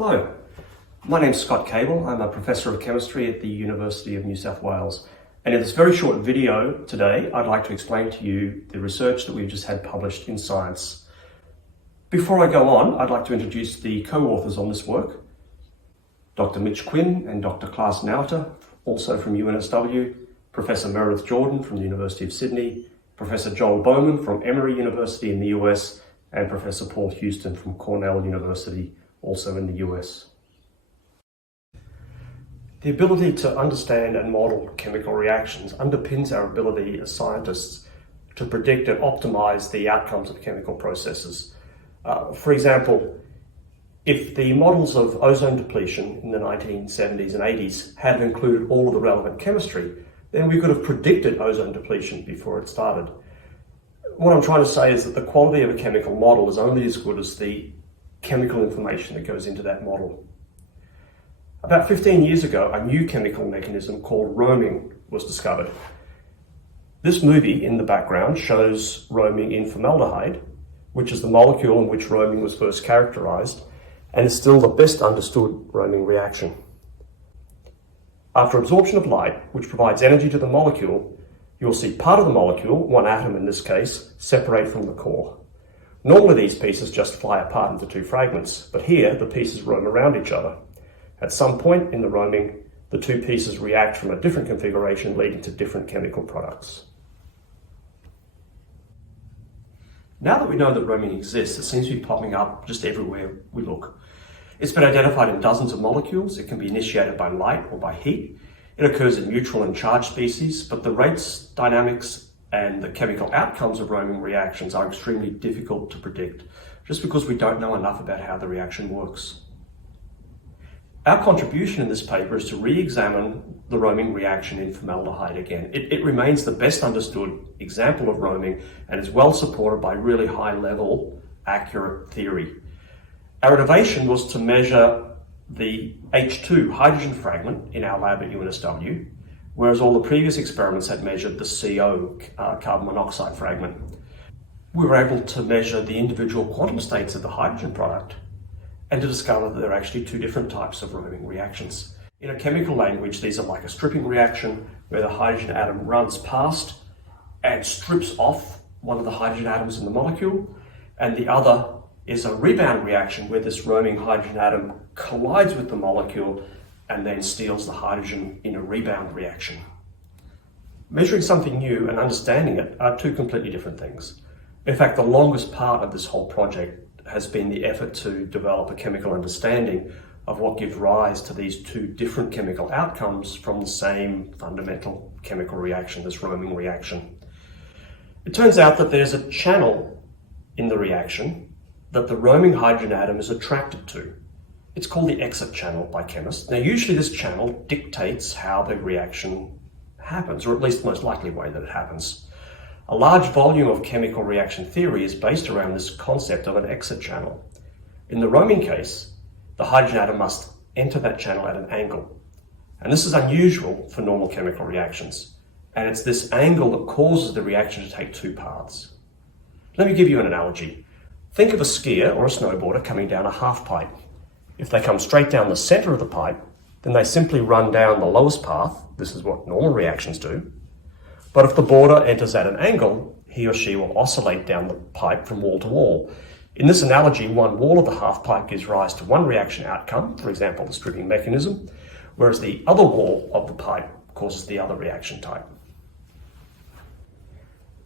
Hello, my name's Scott Kable. I'm a Professor of Chemistry at the University of New South Wales. And in this very short video today, I'd like to explain to you the research that we've just had published in Science. Before I go on, I'd like to introduce the co-authors on this work, Dr. Mitch Quinn and Dr. Klaas Nauta, also from UNSW, Professor Meredith Jordan from the University of Sydney, Professor Joel Bowman from Emory University in the US, and Professor Paul Houston from Cornell University, also in the US. The ability to understand and model chemical reactions underpins our ability as scientists to predict and optimize the outcomes of chemical processes. For example, if the models of ozone depletion in the 1970s and 80s had included all of the relevant chemistry, then we could have predicted ozone depletion before it started. What I'm trying to say is that the quality of a chemical model is only as good as the chemical information that goes into that model. About 15 years ago, a new chemical mechanism called roaming was discovered. This movie in the background shows roaming in formaldehyde, which is the molecule in which roaming was first characterized, and is still the best understood roaming reaction. After absorption of light, which provides energy to the molecule, you'll see part of the molecule, one atom in this case, separate from the core. Normally these pieces just fly apart into two fragments, but here the pieces roam around each other. At some point in the roaming, the two pieces react from a different configuration, leading to different chemical products. Now that we know that roaming exists, it seems to be popping up just everywhere we look. It's been identified in dozens of molecules. It can be initiated by light or by heat. It occurs in neutral and charged species, but the rates, dynamics, and the chemical outcomes of roaming reactions are extremely difficult to predict, just because we don't know enough about how the reaction works. Our contribution in this paper is to re-examine the roaming reaction in formaldehyde again. It remains the best understood example of roaming and is well supported by really high-level, accurate theory. Our innovation was to measure the H2 hydrogen fragment in our lab at UNSW, whereas all the previous experiments had measured the CO, carbon monoxide fragment. We were able to measure the individual quantum states of the hydrogen product and to discover that there are actually two different types of roaming reactions. In a chemical language, these are like a stripping reaction where the hydrogen atom runs past and strips off one of the hydrogen atoms in the molecule, and the other is a rebound reaction where this roaming hydrogen atom collides with the molecule and then steals the hydrogen in a rebound reaction. Measuring something new and understanding it are two completely different things. In fact, the longest part of this whole project has been the effort to develop a chemical understanding of what gives rise to these two different chemical outcomes from the same fundamental chemical reaction, this roaming reaction. It turns out that there's a channel in the reaction that the roaming hydrogen atom is attracted to. It's called the exit channel by chemists. Now, usually this channel dictates how the reaction happens, or at least the most likely way that it happens. A large volume of chemical reaction theory is based around this concept of an exit channel. In the roaming case, the hydrogen atom must enter that channel at an angle. And this is unusual for normal chemical reactions. And it's this angle that causes the reaction to take two paths. Let me give you an analogy. Think of a skier or a snowboarder coming down a half pipe. If they come straight down the center of the pipe, then they simply run down the lowest path. This is what normal reactions do. But if the boarder enters at an angle, he or she will oscillate down the pipe from wall to wall. In this analogy, one wall of the half pipe gives rise to one reaction outcome, for example, the stripping mechanism, whereas the other wall of the pipe causes the other reaction type.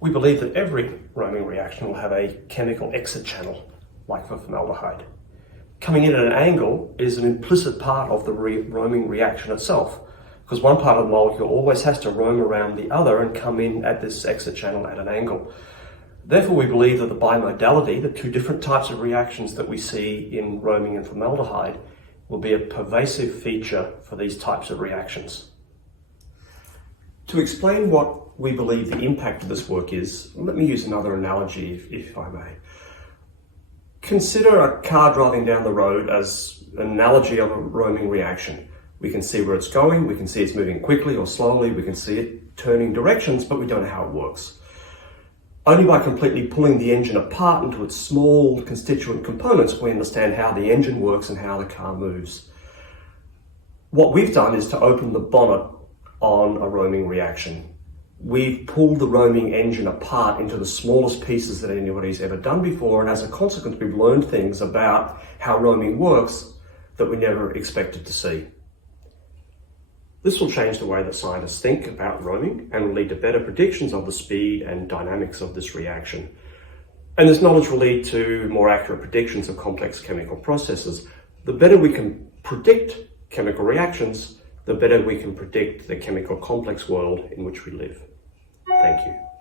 We believe that every roaming reaction will have a chemical exit channel, like for formaldehyde. Coming in at an angle is an implicit part of the roaming reaction itself, because one part of the molecule always has to roam around the other and come in at this exit channel at an angle. Therefore, we believe that the bimodality, the two different types of reactions that we see in roaming and formaldehyde, will be a pervasive feature for these types of reactions. To explain what we believe the impact of this work is, let me use another analogy, if I may. Consider a car driving down the road as an analogy of a roaming reaction. We can see where it's going, we can see it's moving quickly or slowly, we can see it turning directions, but we don't know how it works. Only by completely pulling the engine apart into its small constituent components we understand how the engine works and how the car moves. What we've done is to open the bonnet on a roaming reaction. We've pulled the roaming engine apart into the smallest pieces that anybody's ever done before, and as a consequence we've learned things about how roaming works that we never expected to see. This will change the way that scientists think about roaming and will lead to better predictions of the speed and dynamics of this reaction. And this knowledge will lead to more accurate predictions of complex chemical processes. The better we can predict chemical reactions, the better we can predict the chemical complex world in which we live. Thank you.